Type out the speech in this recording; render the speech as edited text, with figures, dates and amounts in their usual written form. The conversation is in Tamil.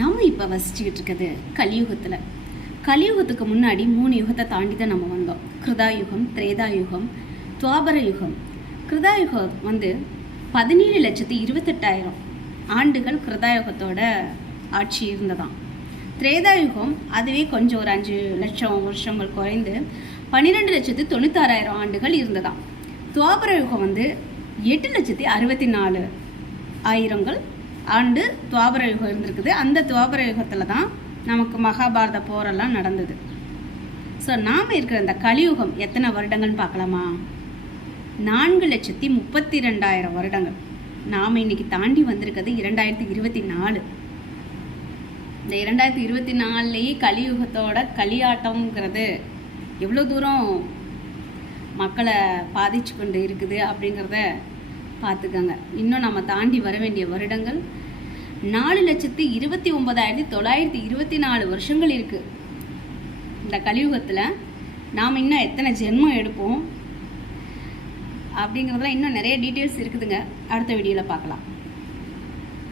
நம்ம இப்போ வசிச்சுக்கிட்டு இருக்கிறது கலியுகத்தில். கலியுகத்துக்கு முன்னாடி 3 யுகத்தை தாண்டி தான் நம்ம வந்தோம். கிருதாயுகம், திரேதாயுகம், துவாபர யுகம். கிருதாயுகம் 17,28,000 ஆண்டுகள் கிருதாயுகத்தோட ஆட்சி இருந்ததாம். திரேதாயுகம் அதுவே கொஞ்சம் ஒரு 5 லட்சம் வருஷங்கள் குறைந்து 12,96,000 ஆண்டுகள் இருந்ததாம். துவாபர யுகம் 8,64,000 ஆண்டு துவாபர யுகம் இருந்திருக்குது. அந்த துவாபர யுகத்தில் தான் நமக்கு மகாபாரத போரெல்லாம் நடந்தது. ஸோ நாம் இருக்கிற இந்த கலியுகம் எத்தனை வருடங்கள்னு பார்க்கலாமா? 4,32,000 வருடங்கள். நாம் இன்னைக்கு தாண்டி வந்திருக்கிறது 2024. இந்த 2024லேயே கலியுகத்தோட களியாட்டம்ங்கிறது எவ்வளோ தூரம் மக்களை பாதிச்சு கொண்டு இருக்குது அப்படிங்கிறத பார்த்துக்கங்க. இன்னும் நம்ம தாண்டி வர வேண்டிய வருடங்கள் 4,29,924 வருஷங்கள் இருக்குது. இந்த கலியுகத்தில் நாம் இன்னும் எத்தனை ஜென்மம் எடுப்போம் அப்படிங்கிறதுல இன்னும் நிறைய டீட்டெயில்ஸ் இருக்குதுங்க. அடுத்த வீடியோவில் பார்க்கலாம்.